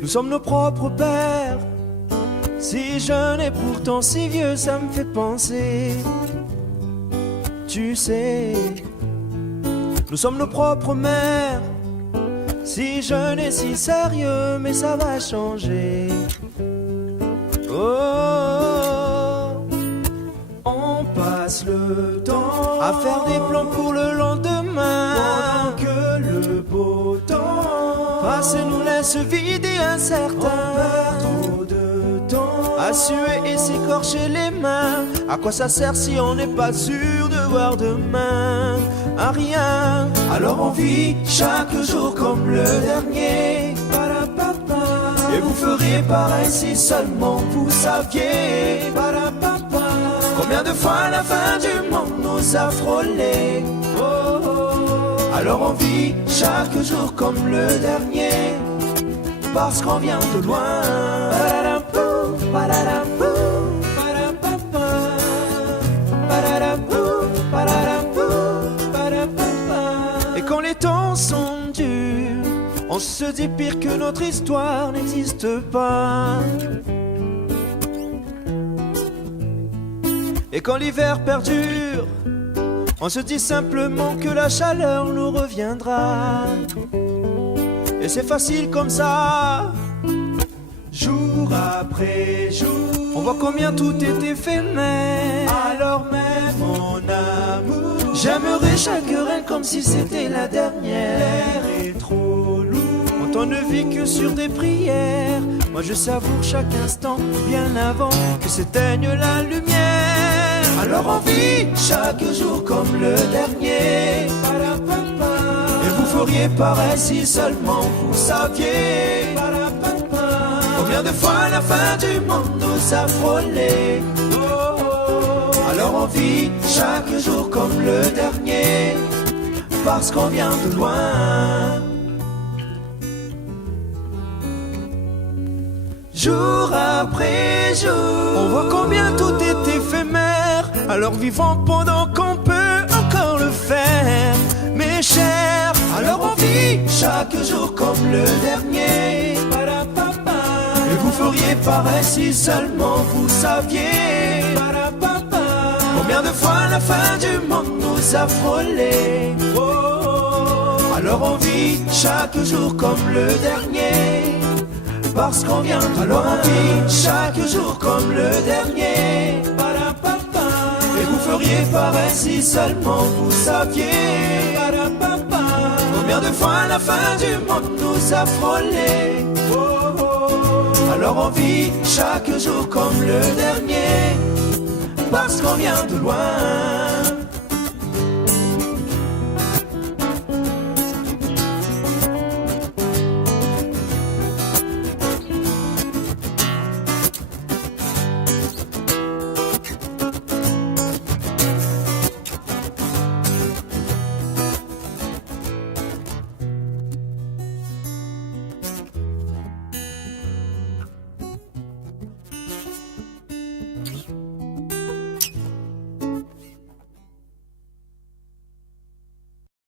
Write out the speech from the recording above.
Nous sommes nos propres pères, si jeunes et pourtant si vieux, ça me fait penser. Tu sais, nous sommes nos propres mères, si jeunes et si sérieux, mais ça va changer. Oh, on passe le temps à faire des plans pour le lendemain, pendant que le beau temps passe et nous laisse vides et incertains. Trop de temps à suer et s'écorcher les mains. À quoi ça sert si on n'est pas sûr de voir demain? À rien. Alors on vit chaque jour comme le dernier. Et vous feriez pareil si seulement vous saviez. Combien de fois la fin du monde nous a frôlés. Oh, oh. Alors on vit chaque jour comme le dernier, parce qu'on vient de loin. Et quand les temps sont durs, on se dit pire que notre histoire n'existe pas. Et quand l'hiver perdure, on se dit simplement que la chaleur nous reviendra. Et c'est facile comme ça, jour après jour. On voit combien tout est éphémère. Alors même mon amour, j'aimerais chaque reine comme si c'était la dernière. L'air est trop lourd, quand on ne vit que sur des prières. Moi je savoure chaque instant, bien avant que s'éteigne la lumière. Alors on vit chaque jour comme le dernier. Et vous feriez pareil si seulement vous saviez. Combien de fois la fin du monde nous a frôlés. Alors on vit chaque jour comme le dernier, parce qu'on vient de loin. Jour après jour, on voit combien tout est éphémère. Alors vivons pendant qu'on peut encore le faire, mes chers. Alors on vit chaque jour comme le dernier. Et vous feriez pareil si seulement vous saviez. Combien de fois la fin du monde nous a frôlés. Alors on vit chaque jour comme le dernier, parce qu'on vient de loin. On vit chaque jour comme le dernier. Et vous feriez pareil si seulement vous saviez. Combien de fois la fin du monde nous a frôlés. Alors on vit chaque jour comme le dernier, parce qu'on vient de loin.